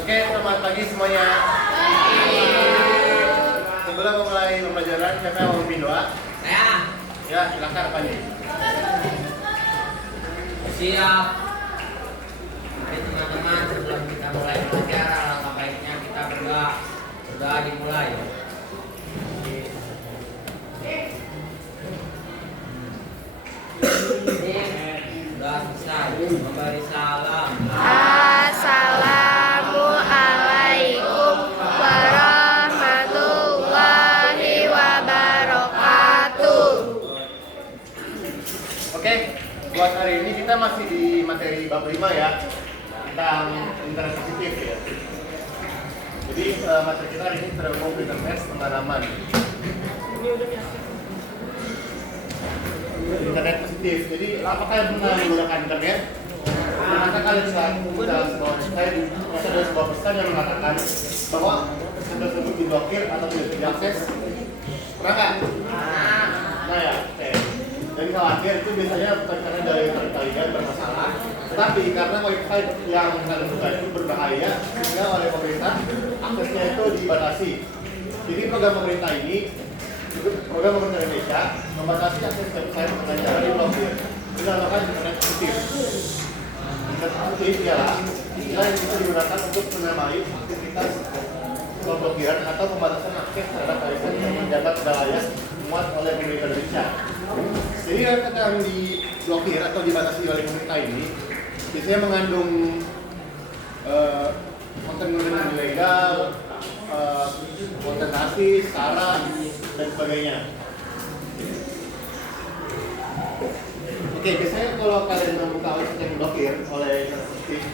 Oke, selamat pagi semuanya. Sebelum memulai pembelajaran, siapa yang mau memimpin doa? Saya. Ya, silakan Pak Andi. Siap. Mari teman-teman, sebelum kita mulai belajar, alangkah baiknya kita berdoa. Berdoa dimulai. Doa selesai. Memberi salam. Assalamualaikum warahmatullahi wabarakatuh. Oke, buat hari ini kita masih di materi bab 5 ya, tentang internet positif ya. Jadi materi kita hari ini terhubung ke internet pengalaman. Internet positif. Jadi apakah yang pernah menggunakan internet? Maka kalian dalam sebuah website ada sebuah pesan yang mengatakan bahwa pesan tersebut diblokir atau tidak diakses. Pernah nggak? Nah ya, oke. Jadi khawatir itu biasanya bukan karena dari internet kalian bermasalah, tetapi karena website yang kalian buka itu berbahaya sehingga oleh pemerintah aksesnya itu dibatasi. Jadi program pemerintah ini, program pemerintah Indonesia membatasi akses website dengan cara diblokir. Dinamakan internet positif. Internet positif ialah yang bisa digunakan untuk menamai aktivitas pemblokiran atau pembatasan akses terhadap website yang menjabat wilayah dimuat oleh pemerintah Indonesia. Jadi kata yang diblokir atau dibatasi oleh pemerintah ini biasanya mengandung konten-konten yang ilegal, konten rasis, sara, dan sebagainya. Oke, biasanya kalau kalian membuka website yang diblokir oleh internet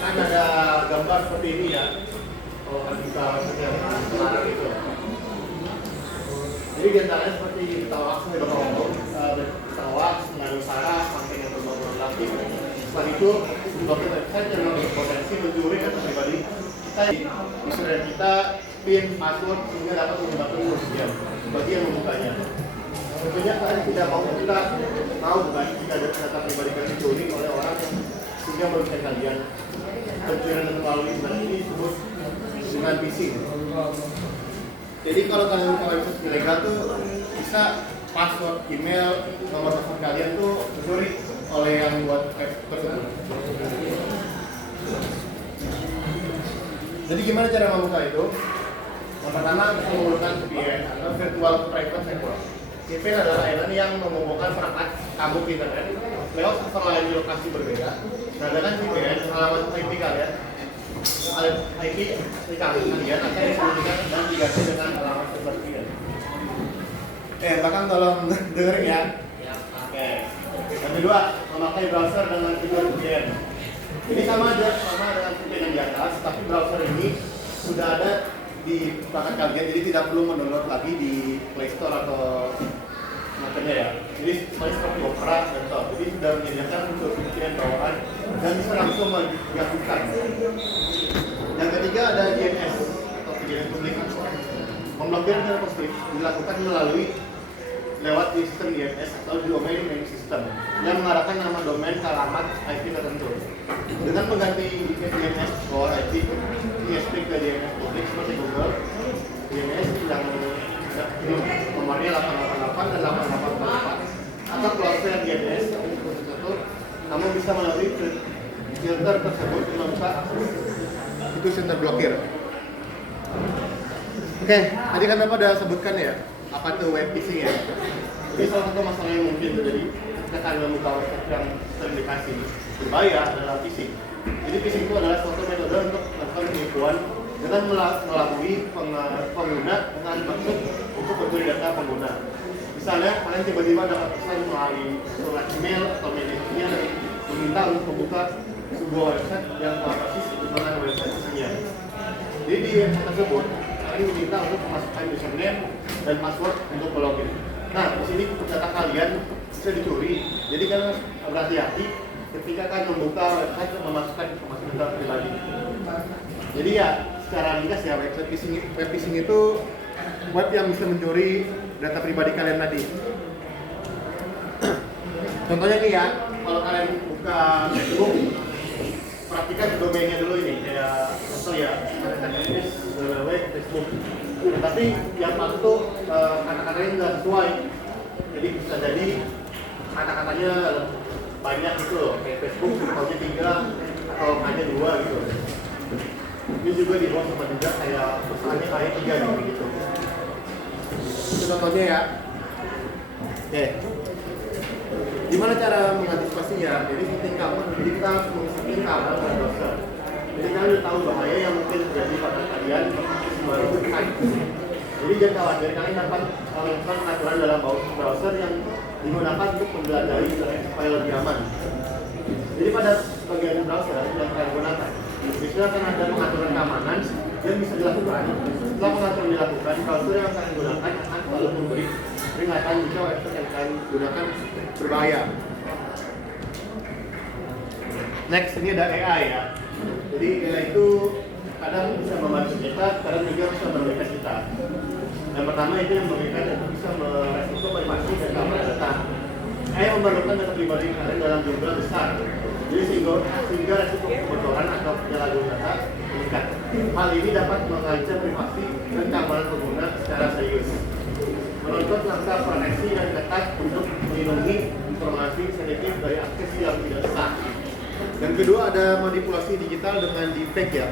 kan ada gambar seperti ini ya. Kalau kalian buka website yang melarang itu. Jadi diantaranya seperti bertawak, mengandung sara, sampai yang berbau pornografi. Setelah itu, blokir website yang berpotensi mencuri data pribadi kita, user kita, PIN, password sehingga dapat membantu kerugian bagi yang membukanya. Tentunya kalian tidak mau kita tahu bukan jika ada data pribadi kalian dicuri oleh orang yang sehingga merugikan kalian. Pencurian melalui internet ini disebut dengan phishing. Jadi kalau kalian buka website ilegal tuh bisa password, email, nomor telepon kalian tuh dicuri oleh yang buat web tersebut. Jadi gimana cara membuka itu? Yang pertama kita menggunakan VPN atau Virtual Private Network. VPN adalah layanan yang menghubungkan perangkat kabel internet lewat server lain di lokasi berbeda. Nah dengan VPN, alamat IP kalian IP kalian akan disembunyikan dan diganti dengan alamat server kalian. Bahkan tolong dengerin ya. Oke. Yang kedua, memakai browser dengan fitur VPN. Ini sama dengan VPN yang di atas, tapi browser ini sudah ada di perangkat kalian, jadi tidak perlu mendownload lagi di Play Store atau macamnya ya. Jadi seperti Opera dan Tor. Jadi sudah menyediakan fitur VPN bawaan dan bisa langsung menggabungkan. Yang ketiga ada DNS atau DNS public. Memblokir internet positif dilakukan melalui lewat sistem DNS atau domain name system yang mengarahkan nama domain ke alamat IP tertentu. Dengan mengganti DNS bawah IP ISP ke DNS publik seperti Google, DNS yang nomornya 888 dan 8844 atau cloudflare DNS satu, namun bisa melalui filter tersebut membuka itu center blokir. Oke, tadi kan Bapak udah sebutkan ya, apa itu web phishing ya. Jadi salah satu masalah yang mungkin terjadi ketika kalian membuka website yang terindikasi berbahaya adalah phishing. Jadi phishing itu adalah suatu metode untuk melakukan penipuan dengan melalui pengguna dengan maksud untuk mencuri data pengguna. Misalnya kalian tiba-tiba dapat pesan melalui surat email atau media sosial yang meminta untuk membuka sebuah website yang berbasis dengan website phishing-nya. Jadi di website tersebut kalian diminta untuk memasukkan username dan password untuk login. Nah, di sini data kalian bisa dicuri. Jadi kalian berhati-hati ketika kalian membuka website dan memasukkan informasi data pribadi. Jadi ya, secara ringkas ya, web phishing itu web yang bisa mencuri data pribadi kalian tadi. Contohnya nih ya, kalau kalian buka Facebook, perhatikan domainnya dulu ini. ya, teknis Facebook. Tapi yang masuk tuh kata-katanya nggak sesuai. Jadi bisa jadi kata-katanya banyak gitu loh, kayak Facebook hanya 3 atau hanya 2 gitu. Ini juga di bawah sama juga kayak pesannya kayak 3 gitu. Itu contohnya ya. Oke. Gimana cara mengantisipasinya? Jadi setting cover, jadi kita harus men-setting cover dan browser. Jadi kalian udah tahu bahaya yang mungkin terjadi pada kalian baru site. Jadi jangan khawatir, kalian dapat melakukan aturan dalam browser yang digunakan untuk mempelajari supaya lebih aman. Jadi pada bagian browser yang kalian gunakan, biasanya akan ada pengaturan keamanan yang bisa dilakukan. Setelah pengaturan dilakukan, browser yang kalian gunakan akan selalu memberi peringatan jika website yang kalian gunakan berbahaya. Next, ini ada AI ya. Jadi AI itu kadang bisa membantu kita, kadang juga bisa merugikan kita. Yang pertama itu yang merugikan dan bisa meresiko privasi dan keamanan data. AI memerlukan data pribadi kalian dalam jumlah besar. Jadi sehingga resiko kebocoran atau penyalahgunaan data meningkat. Hal ini dapat mengancam privasi dan keamanan pengguna secara serius. Menuntut langkah proteksi yang ketat untuk melindungi informasi sensitif dari akses yang tidak sah. Dan kedua ada manipulasi digital dengan deepfake ya.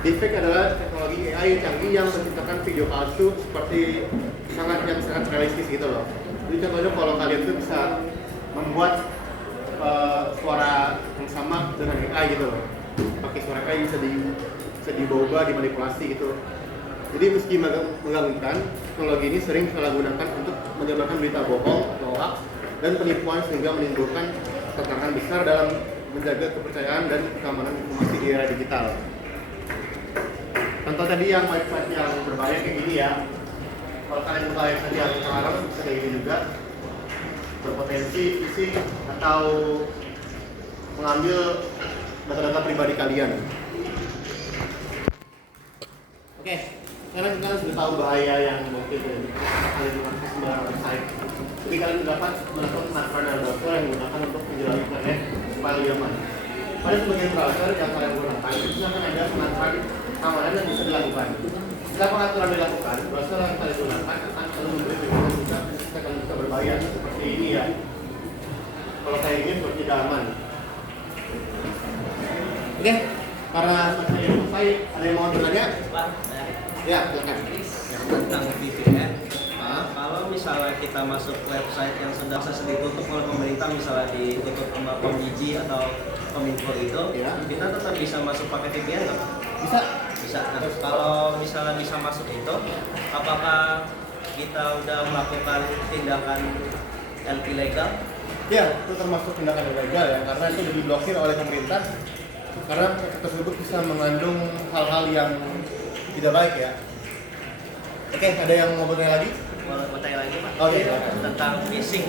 Deepfake adalah teknologi AI canggih yang menciptakan video palsu seperti sangat realistis gitu loh. Jadi contohnya kalau kalian tuh bisa membuat suara yang sama dengan AI gitu loh. Pakai suara AI bisa diubah, dimanipulasi gitu. Jadi meski mengganggukan, teknologi ini sering disalahgunakan untuk menyebarkan berita bohong, hoax, dan penipuan sehingga menimbulkan tantangan besar dalam menjaga kepercayaan dan keamanan informasi di era digital. Contoh tadi yang website yang berbahaya kayak gini ya. Kalau kalian buka website yang sekarang bisa kayak gini juga, berpotensi phishing atau mengambil data-data pribadi kalian. Oke, sekarang kita sudah tahu bahaya yang mungkin kalian gunakan sembarang website. Jadi kalian dapat melakukan penataran dan browser yang digunakan untuk menjalani internet supaya lebih aman. Pada sebagian browser yang kalian gunakan, itu akan ada penataran keamanan yang bisa dilakukan. Setelah pengaturan dilakukan, browser yang kalian gunakan akan selalu memberi peringatan jika akan bisa berbahaya seperti ini ya. Kalau kayak ini seperti tidak aman. Oke, karena saya selesai, ada yang mau bertanya? Ya, silakan. Tentang VPN, kalau misalnya kita masuk website yang sudah ditutup oleh pemerintah, misalnya ditutup sama Komdigi atau Kominfo itu, Ya. kita tetap bisa masuk pakai VPN nggak? Bisa. Bisa. Nah, kalau misalnya bisa masuk itu, apakah kita udah melakukan tindakan ilegal? Ya, itu termasuk tindakan ilegal ya, karena itu sudah diblokir oleh pemerintah. Karena tersebut bisa mengandung hal-hal yang tidak baik ya. Oke, ada yang mau bertanya lagi? Mau tanya lagi Pak? Oke. Tentang phishing.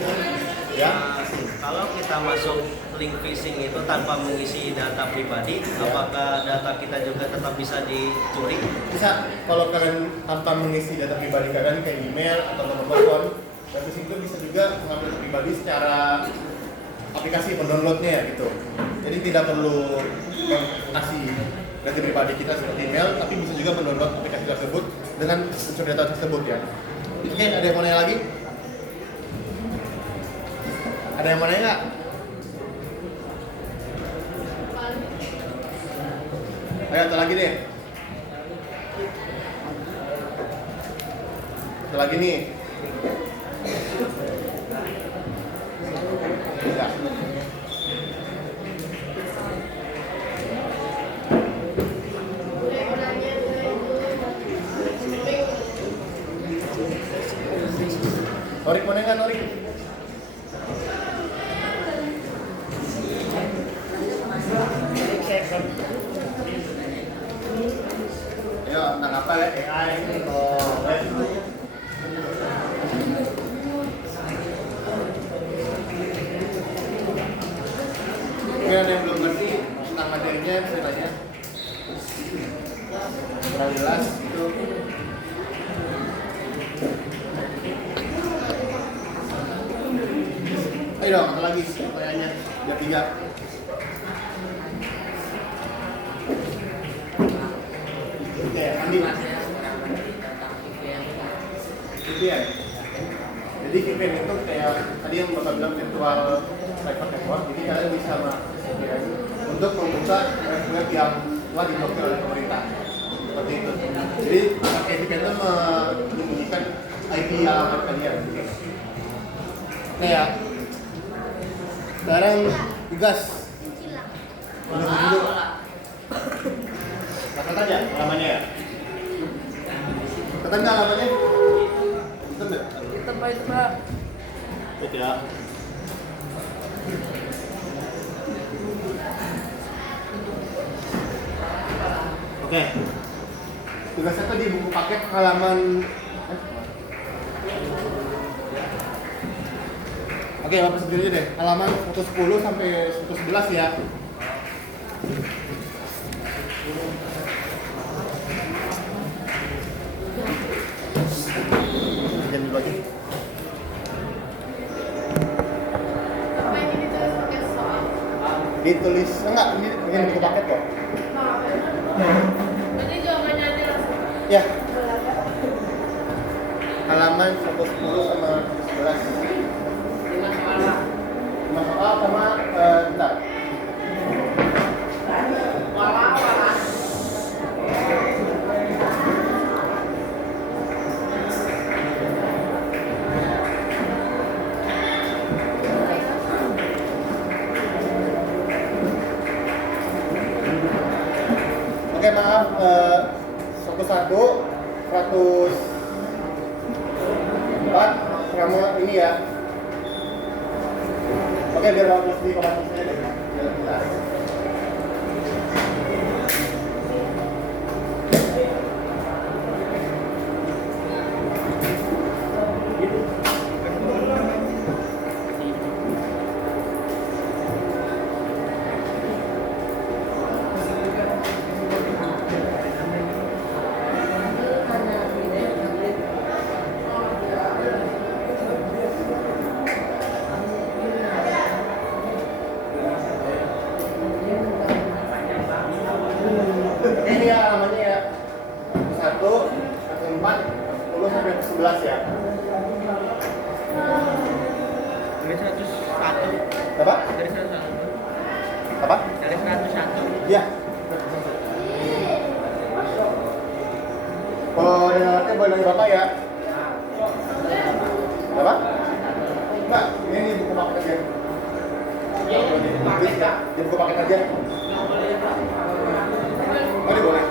Ya. Kalau kita masuk link phishing itu tanpa mengisi data pribadi, apakah data kita juga tetap bisa dicuri? Bisa, kalau kalian tanpa mengisi data pribadi kalian kayak email atau nomor telepon, dan phishing itu bisa juga mengambil data pribadi secara aplikasi mendownloadnya gitu. Jadi tidak perlu kasih data pribadi kita seperti email, tapi bisa juga mendownload aplikasi tersebut dengan unsur data tersebut ya. Oke, ada yang mau nanya lagi? Ada yang mau nanya nggak? Ayo, satu lagi deh. Satu lagi nih. Bisa. Norik, mau nanya nggak, Norik? Ayo, tentang apa ya? AI atau web? Mungkin ada yang belum ngerti tentang materinya, bisa tanya. Kurang jelas itu. Ayo dong, apa lagi pertanyaannya? Biar 3. Jadi tentang VPN. VPN. Jadi VPN itu kayak tadi yang Bapak bilang virtual private network. Jadi kalian bisa mengakses VPN untuk membuka web yang telah diblokir oleh pemerintah. Seperti itu. Jadi pakai VPN itu menyembunyikan IP alamat kalian. Kayak sekarang tugas. Dulu. Katakan aja namanya ya. Katakan nggak namanya? Betul nggak? Itu Pak, itu Pak. Betul ya. Oke. Tugasnya tuh di buku paket halaman. Oke, Bapak sendiri aja deh. Halaman 110 sampai 111 ya. Jangan dibagi. Apa ini ditulis pakai soal? Ditulis enggak, ini buku paket kok. Berarti jawabannya aja langsung. Ya. Halaman 110 sama 111. 5 soal Pak. 5 soal sama bentar. Oke, maaf, 104 sama ini ya. Oke, biar bagus di komentarnya deh. Biar jelas. Ini ya namanya ya 1, 4, 10 sampai 11 ya. Dari 101. Apa? Dari 101. Apa? Dari 101. Iya. Kalau dengarnya boleh nanya Bapak ya. Apa? Enggak, ini buku paket aja. Di buku paket aja. Oh, ini boleh.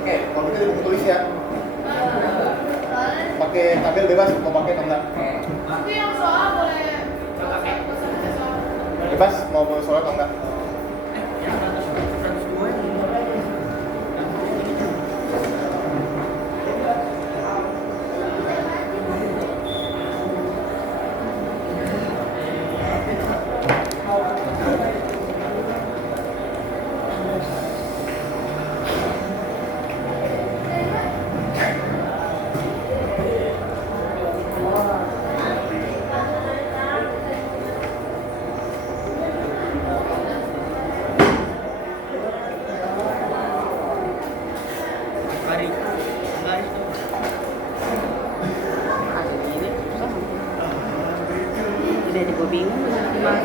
Oke, kalau gitu di buku tulis ya. Pakai tabel bebas, mau pakai atau enggak? Tapi yang soal boleh pakai soal. Bebas, mau soal atau enggak? Yang 102 ini. Jadi gue bingung gimana.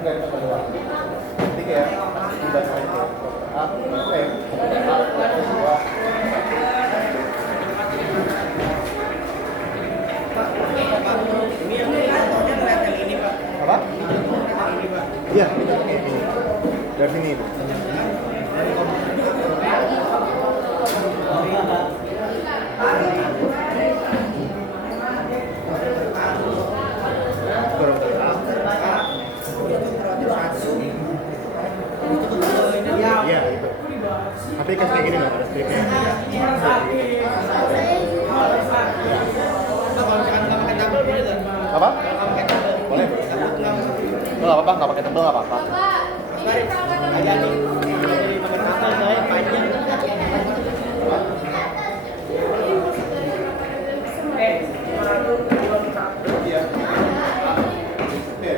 Enggak di tanggal 2. Jadi kayak pas dibaca aja. Terus 2. Ini yang ngeliat yang ini Pak. Apa? Ini Pak. Iya, ini. Dari sini. Iya, gitu. Aplikasi kayak gini loh, ada stripnya. Kalau misalkan nggak pakai tabel boleh nggak? Apa? Kalau pakai tabel Boleh. nggak masuk. Nggak apa-apa, nggak pakai tebel nggak apa-apa. Mas Farid, nggak jadi. Jadi pakai tabel saya panjang. Iya. Ya.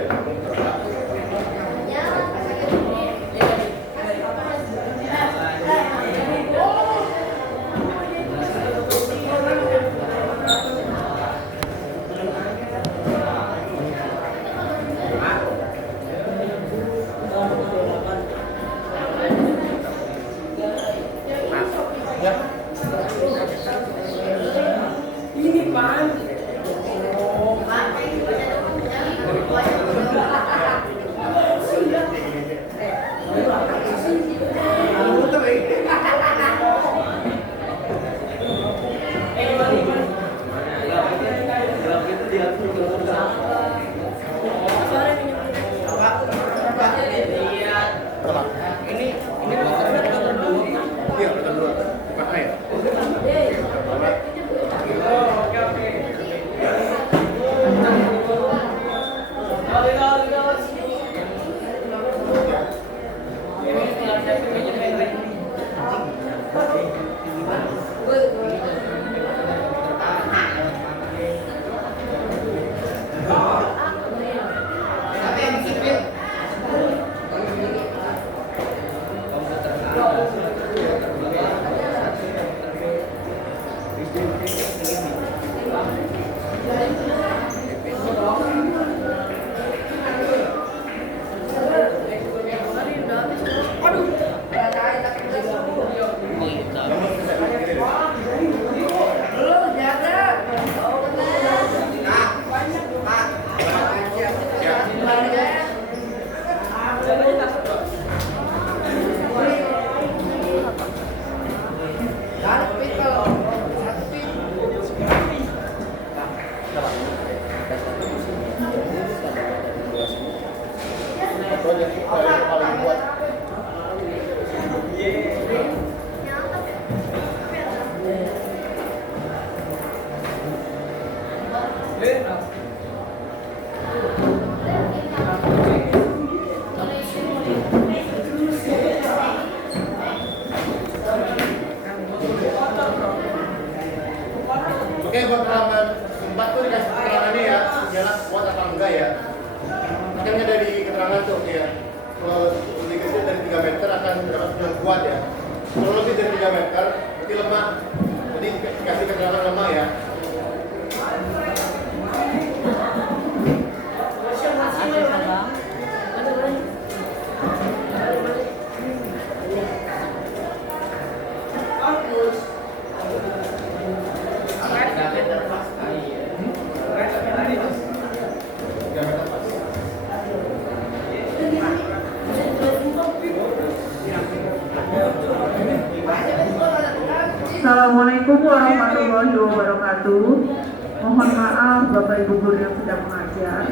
Berapa? Ini tabel dulu. Iya, betul dulu. Bukan A ya? Proyek paling kuat. Oke, buat halaman 4 tuh dikasih keterangannya ya, jelas kuat atau enggak ya. Makanya dari keterangan tuh ya, kalau indikasi dari 3 meter akan dapat yang kuat ya. Kalau lebih dari 3 meter, berarti lemah. Jadi dikasih keterangan lemah ya. Assalamualaikum warahmatullahi wabarakatuh. Mohon maaf Bapak Ibu guru yang sedang mengajar.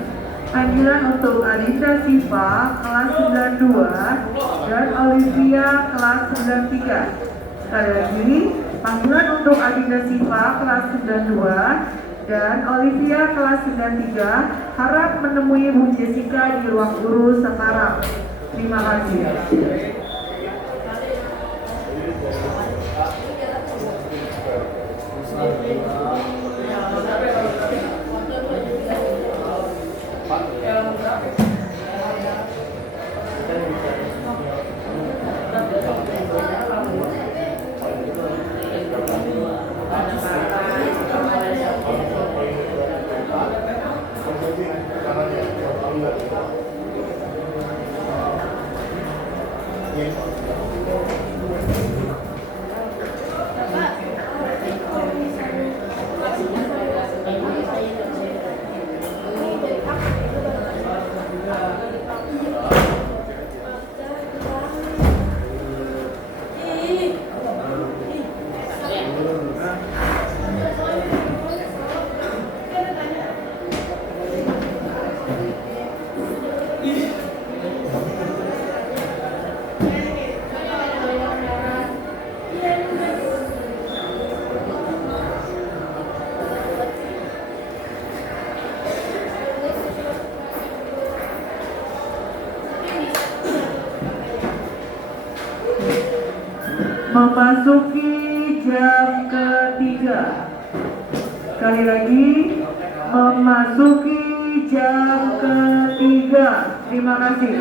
Panggilan untuk Adinda Siva kelas 92 dan Olivia kelas 93. Sekali lagi, panggilan untuk Adinda Siva kelas 92 dan Olivia kelas 93 harap menemui Bu Jessica di ruang guru sekarang. Terima kasih. Memasuki jam ketiga. Sekali lagi, memasuki jam ketiga. Terima kasih.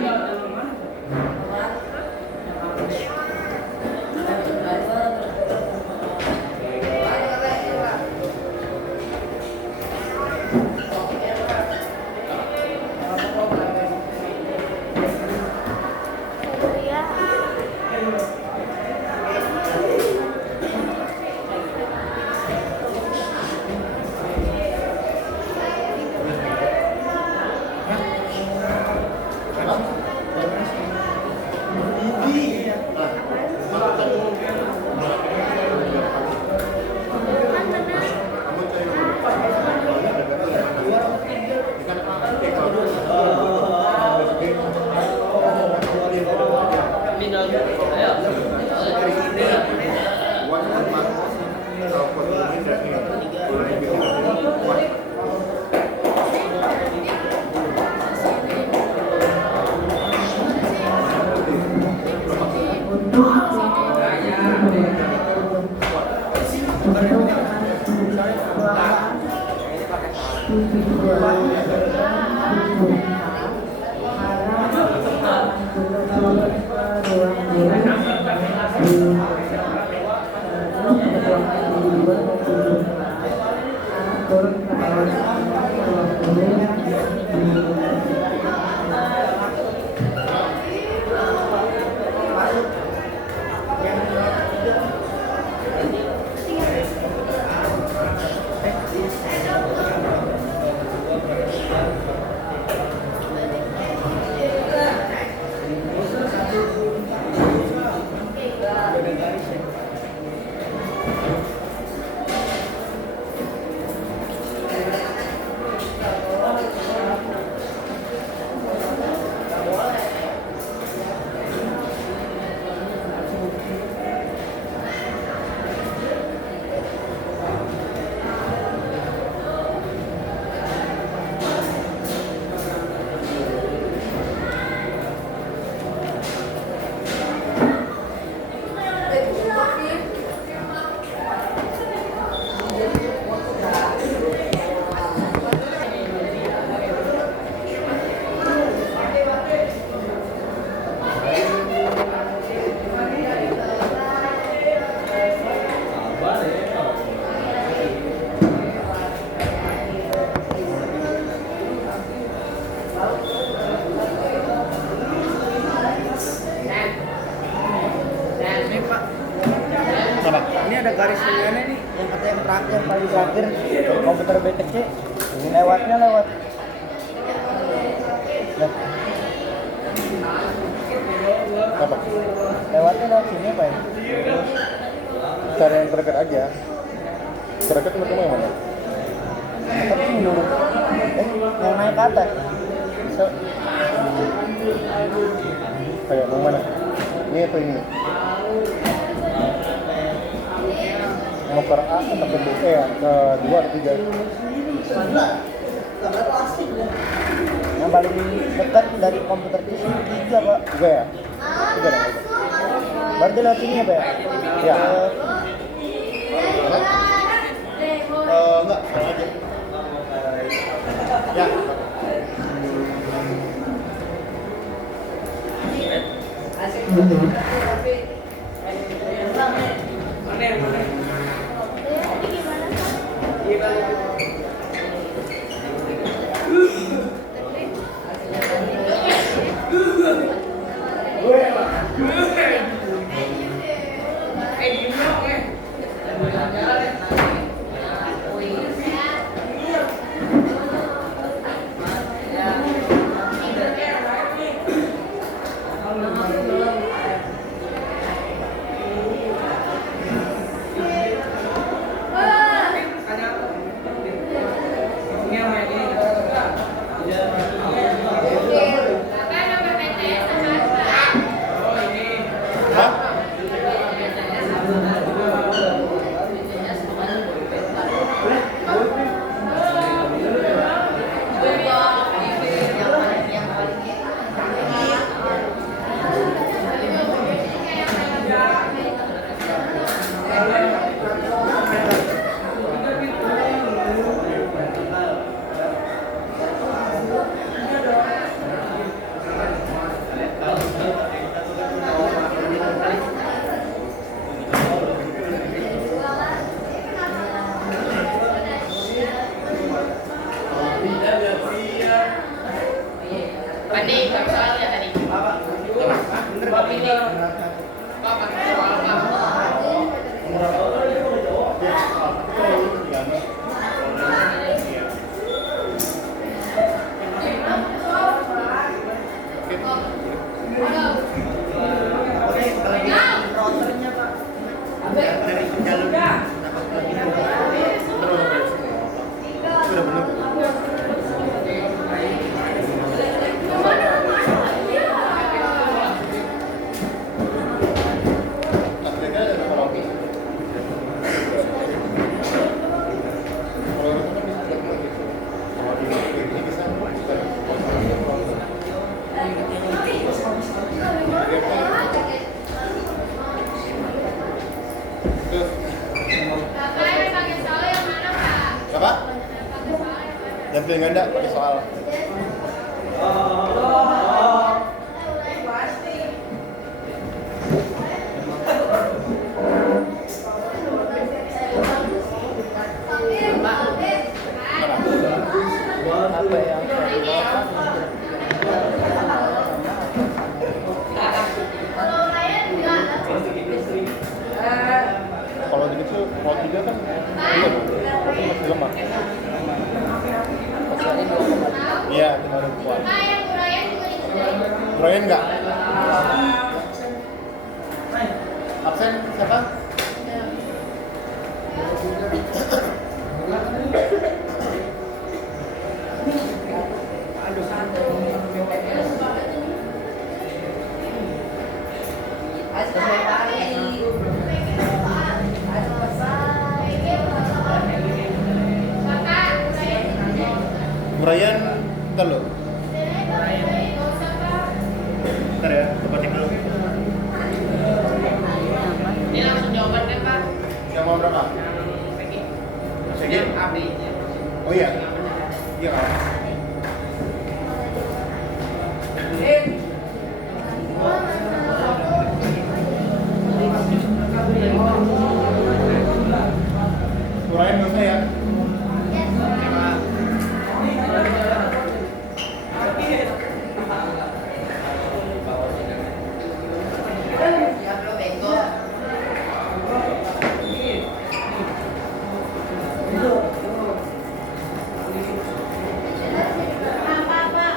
Ini ada garis pilihannya nih, yang kata yang terakhir, paling terakhir komputer BTC. Ini lewatnya lewat. Nah. Apa? Lewatnya lewat sini Pak ya? Cari yang terdekat aja. Terdekat teman-teman yang mana? Tapi ini dulu. Yang naik ke atas. Bisa. Kayak yang mana? Ini atau ini? Mau ke A atau ke B? Ya, ke 2 atau 3? Yang paling dekat dari komputer itu 3 Pak. 3 ya? 3 dah. Berarti lewat sini ya Pak ya? Ya. Enggak, sama aja. Ya. Gue Tadi nggak soal ya tadi. Dua pilih. Pak pakai soal apa? Oke, kelebihan routernya Pak. Dari jalur dapat kelebihan. Sudah benar. Upgrade-nya ada berapa lapis? Kalau itu kan bisa dapat gitu. Kalau di ini bisa Terus, Kakak yang pakai soal yang mana, Pak? siapa? Pakai soal yang mana? Yang pilih ganda pakai soal. Apa yang Kalau lain enggak. Kalau gitu mau 3 kan belum, masih lemah. Iya, tinggal kuat. Kak yang Urayan juga dikumpulin. Brian enggak? Absen siapa? Kakak, Urayan juga. Brian, bentar lo. Nggak usah, Pak. Bentar ya, coba cek dulu. Ini langsung jawaban kan Pak? Yang mau berapa? Yang Peggy. Peggy? Yang Abdi. Oh iya, iya kan? Brian nggak usah ya? Ya lo bego. Apa, Pak?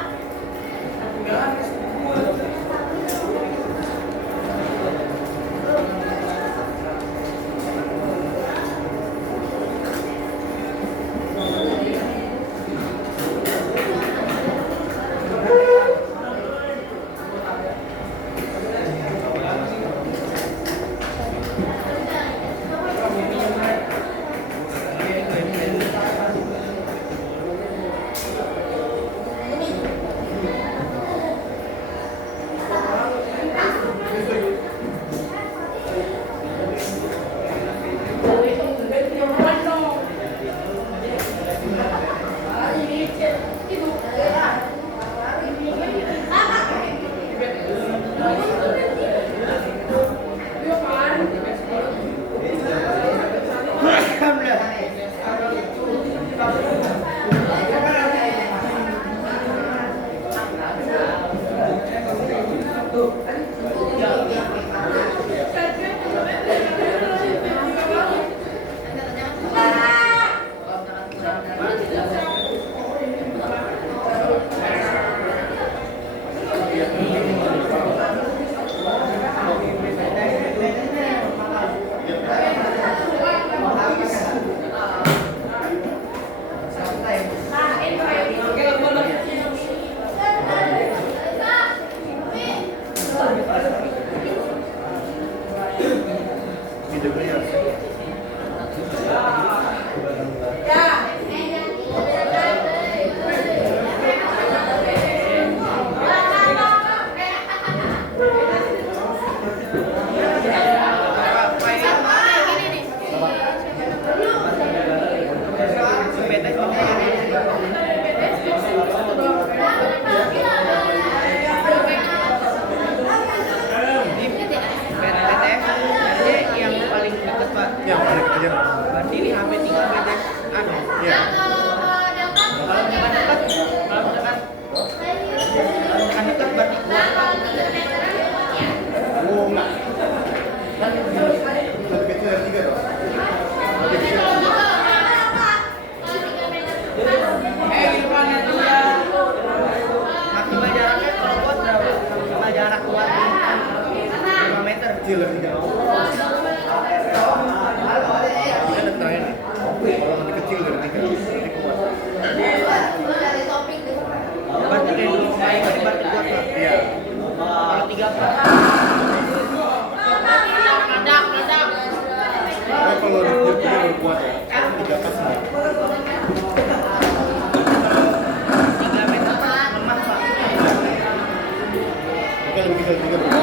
tekniknya berbeda.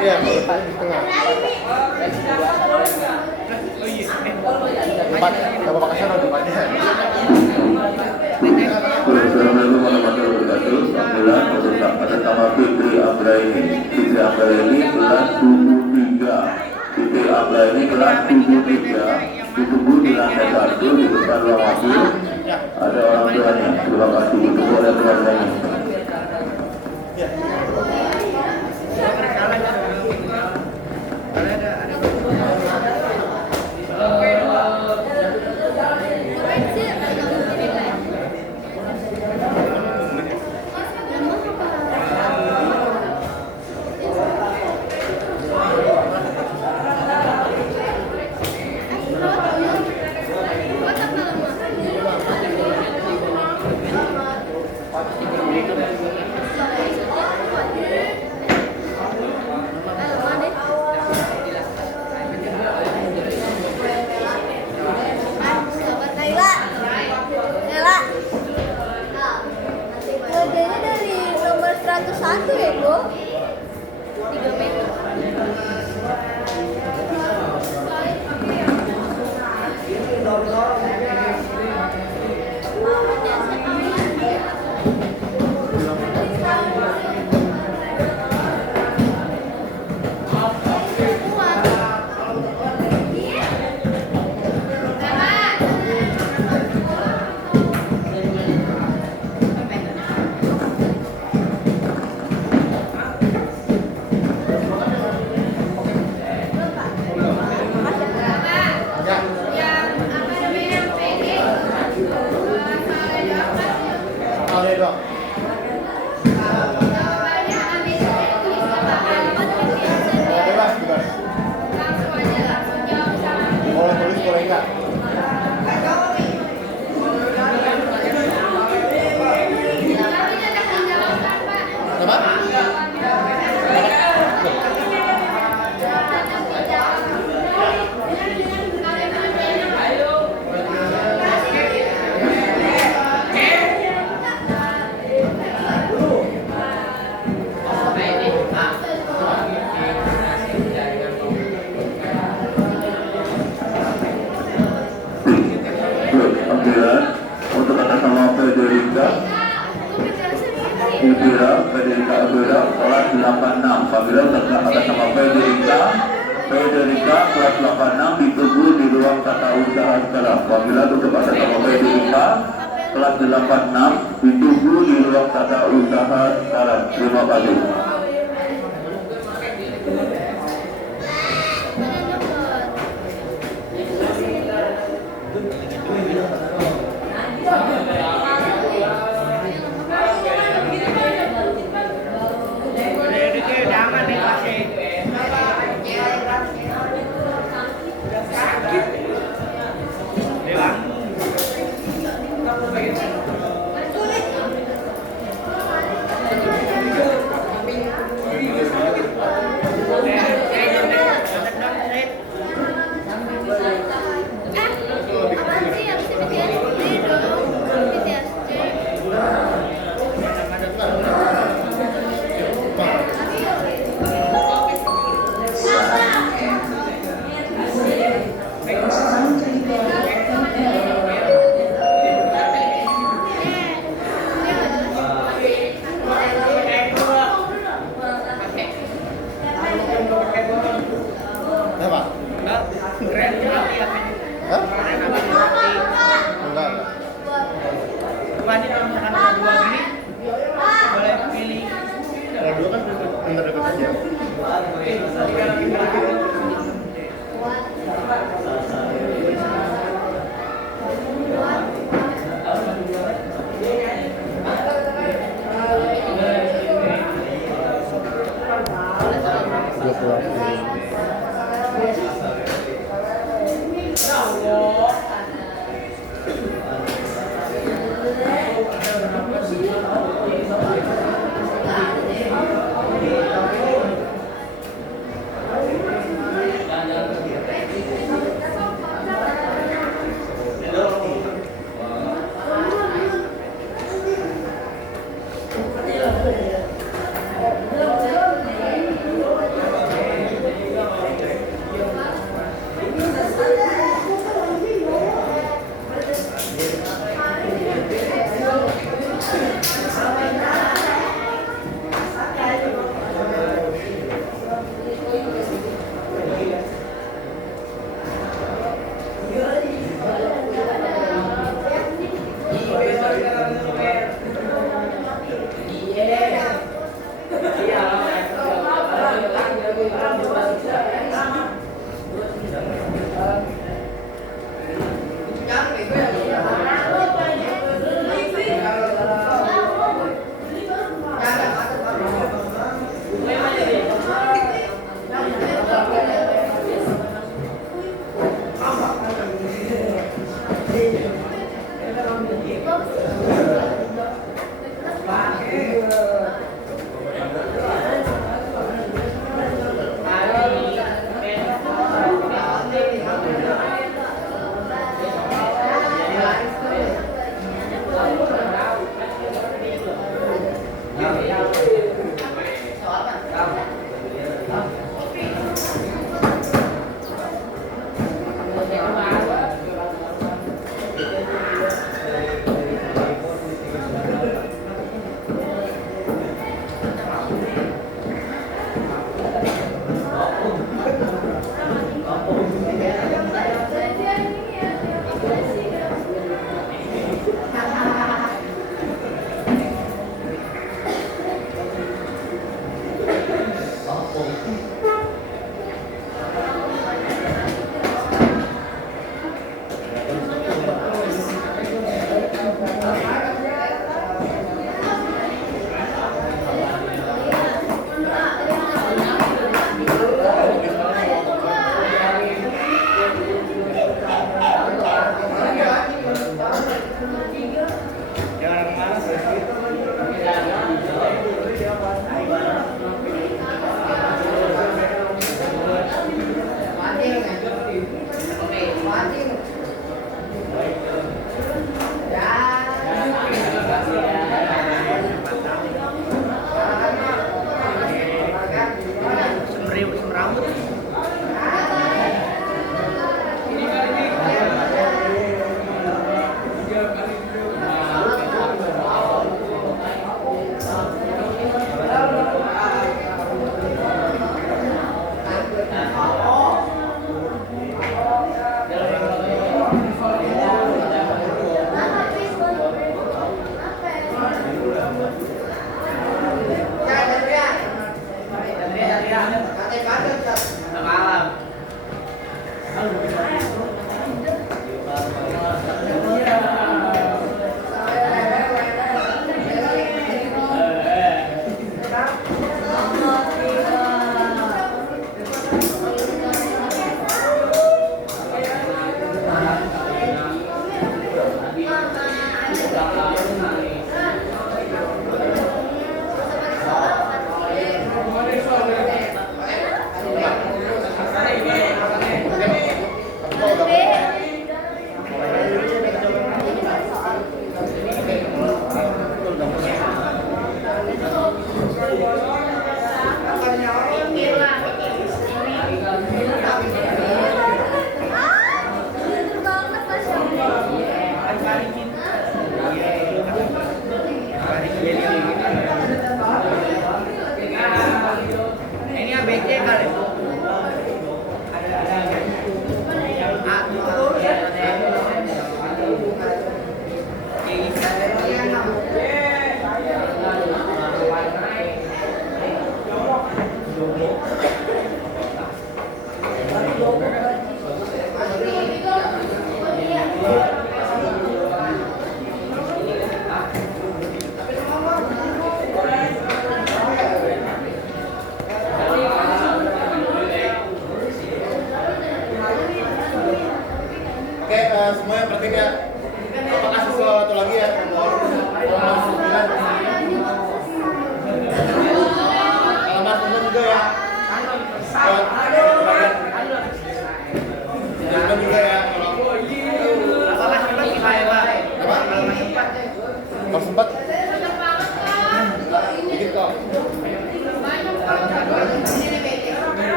Iya, kalau depan di tengah. Depan, coba pakai sana depannya. Assalamualaikum warahmatullahi wabarakatuh. Alhamdulillah untuk atas nama Fitri Abraini. Fitri Abraini kelas 73. Fitri Abraini kelas 73. Ditunggu di lantai 1 di depan ruang wakil. Ada orang tuanya. Terima kasih. Ditunggu oleh keluarganya. Ngerjainnya dari nomor 101 ya, Bu? 3 meter. Boleh tulis boleh enggak? Untuk atas nama Federica Federica kelas 86. Apabila atas nama Federica kelas 86 ditunggu di ruang tata usaha sekarang. Apabila untuk atas nama Federica kelas 86 ditunggu di ruang tata usaha sekarang. Terima kasih.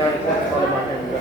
Yang formatnya juga.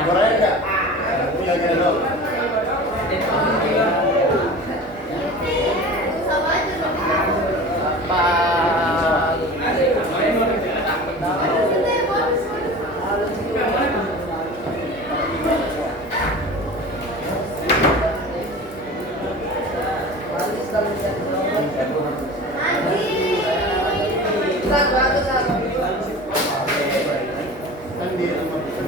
Goreng enggak? Punya gendong. Kan di rumah.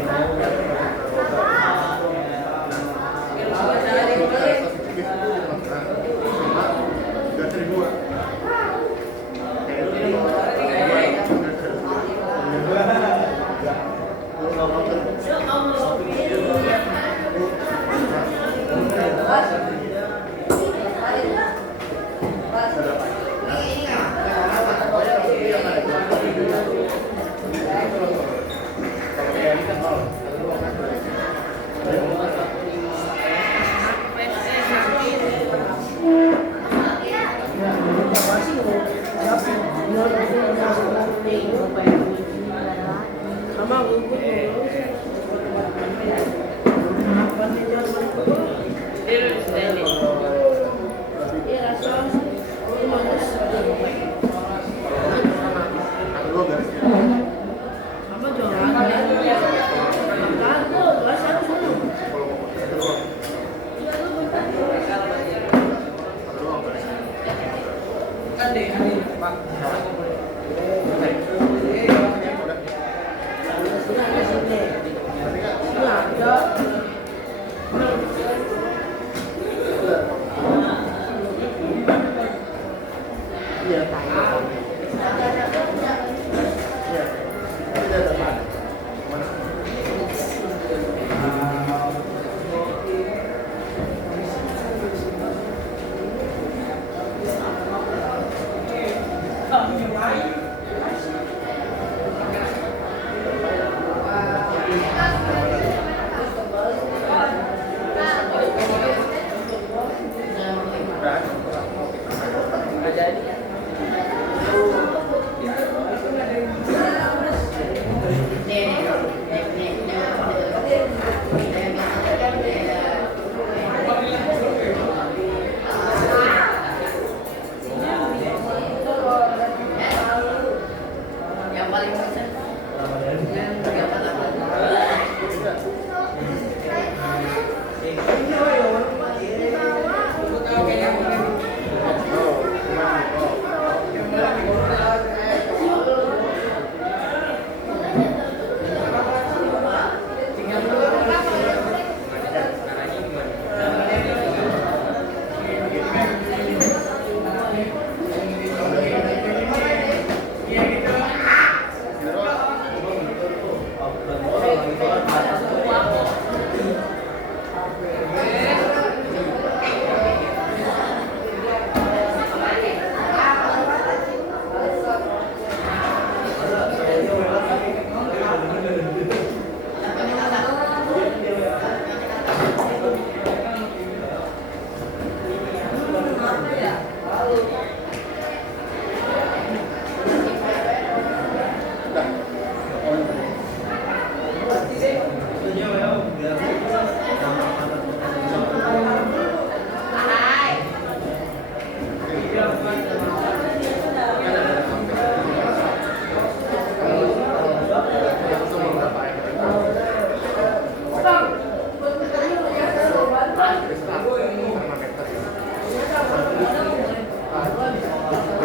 dari 100 karena meter ya.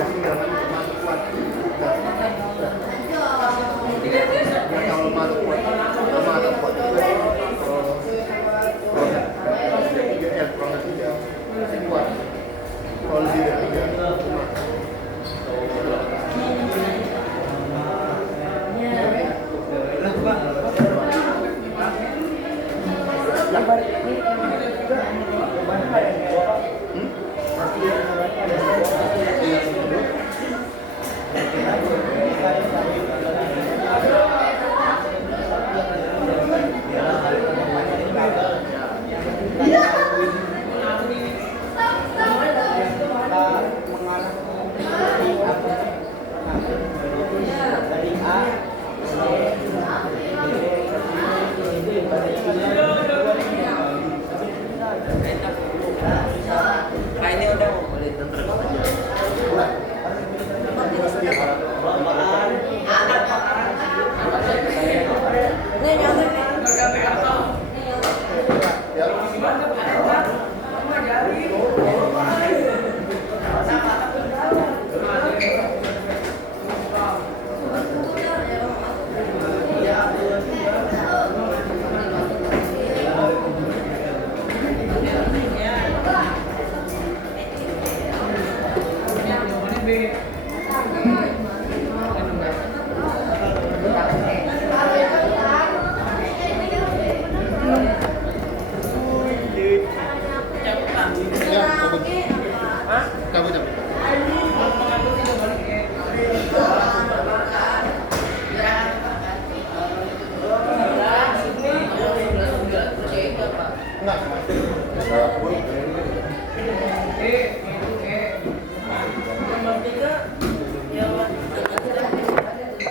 Jadi jangan masuk kuat. Ya kalau masuk kuat, kurang tiga, masih kuat. Kalau lebih dari 3, cuma.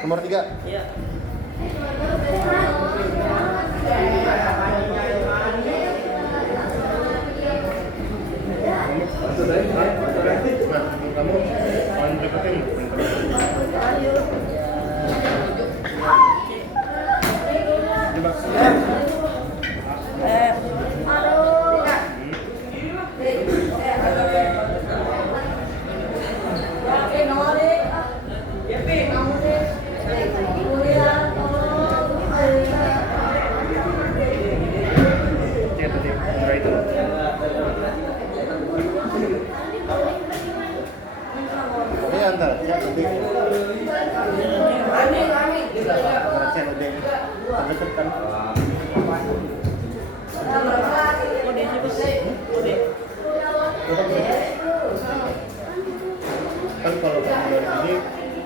Nomor 3. Iya. Nah, kamu paling deketin. Ini antara tidak lebih. Antara saya udah terdekat kan. Kan kalau kamu dari sini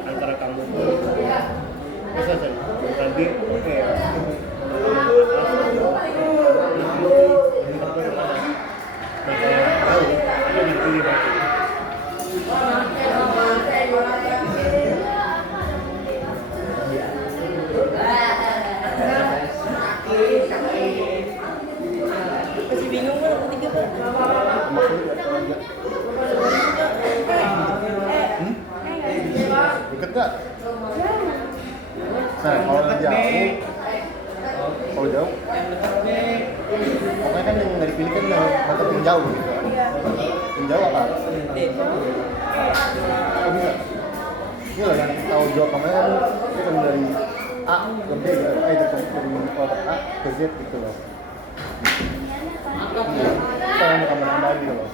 antara kamu tuh bisa sih tadi oke ya. Masih bingung kan ketiga Pak? Deket gak? Nah, kalau jauh, pokoknya kan yang nggak dipilih kan yang jauh gitu. Yang jauh apa? Oh bisa? Ini loh yang tahu jawab kamu kan itu kan dari A ke B gitu, dari kelompok A ke Z gitu loh. Itu yang kamu nambahin gitu loh.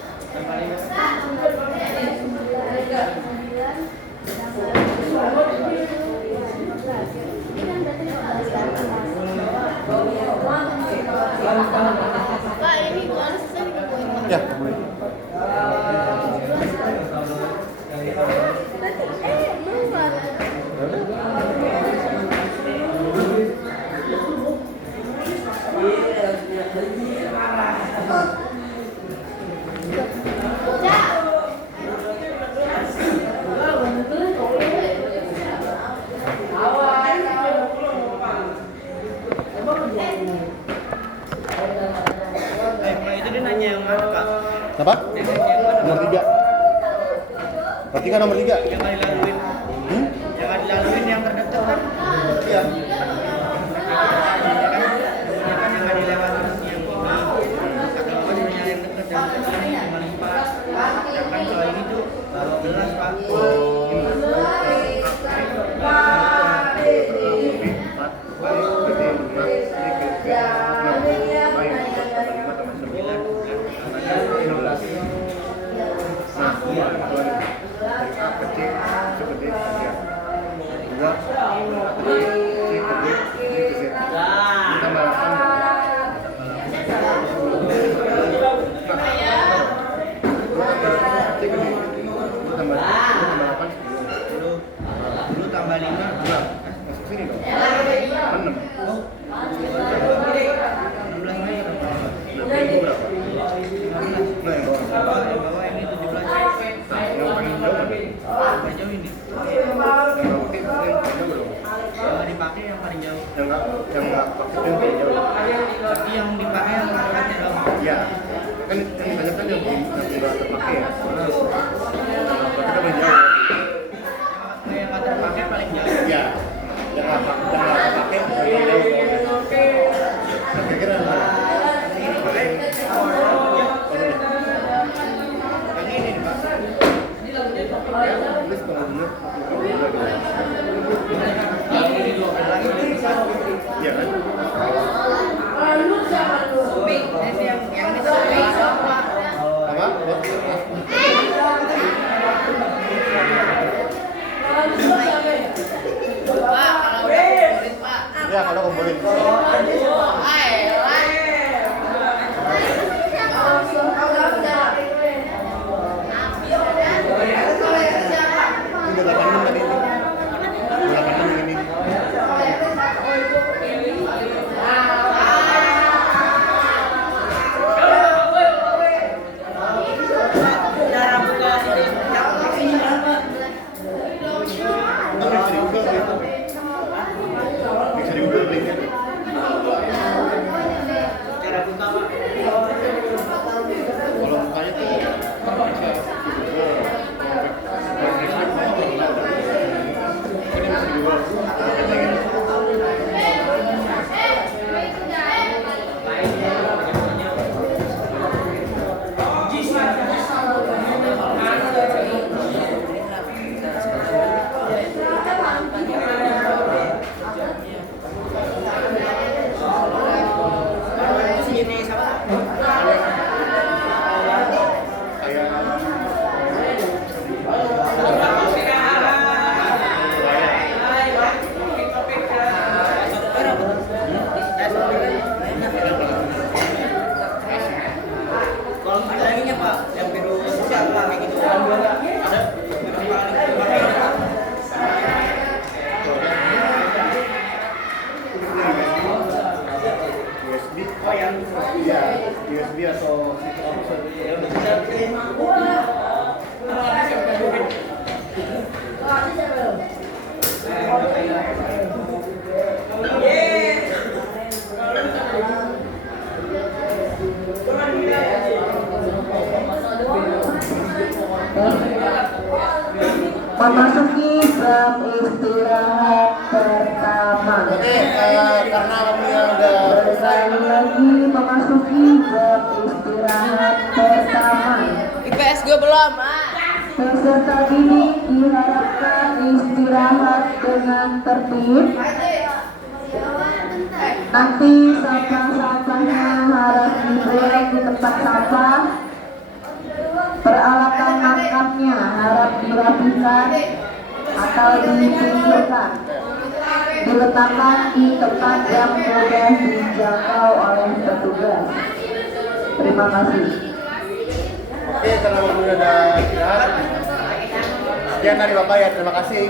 Pak, ini gua selesai nih poin. Ya, boleh. Itu dia nanya yang mana Kak? Apa? Nomor 3. Berarti kan nomor 3? Yang nggak dilaluin. Yang nggak dilaluin yang terdekat kan? Iya. Ya kan yang nggak dilewatin yang ini. Atau yang dekat. Kan soal ini tuh kalau gelas Pak. Dulu tambah 5 Masuk sini dong. 6. Oh, 16 lagi berapa? Itu berapa? 15. Nah, yang bawah. Yang bawah ini 17. Yang paling jauh mana? Yang jauh ini. Yang paling jauh belum? Kalau dipakai yang paling jauh. Yang nggak pakai itu yang paling jauh. Tapi yang dipakai yang angkatnya dong. Ya, kan yang ditanya kan yang nggak terpakai ya. Berarti kan paling jauh. Yang nggak terpakai paling jauh. Ya, yang nggak terpakai paling jauh. Nah, kira-kira apa? Yang ini nih Pak. Ya, tulis kalau bener. Iya kan? Yang ini tuh Apa? Ya, kalau kumpulin. Ini 86 tadi itu. 86 ini. cara buka ini. Itu bisa dibuka gitu. Bisa dibuka linknya. Cara buka Pak. Kalau bukanya tuh bisa Ini sama. Kalau lagi nya Pak, yang biru siapa kayak gitu. Ada. USB. Oh yang iya, USB atau Memasuki bab istirahat pertama. Oke, karena waktunya udah selesai. Sekali lagi memasuki bab istirahat pertama. IPS gue belum, Peserta didik diharapkan istirahat dengan tertib. Nanti sampah-sampahnya harus dibuang di tempat sampah. Peralatan makannya harap dirapikan atau dipinggirkan. Diletakkan di tempat yang mudah dijangkau oleh petugas. Terima kasih. Oke, karena waktunya udah istirahat. Sekian dari Bapak ya, terima kasih.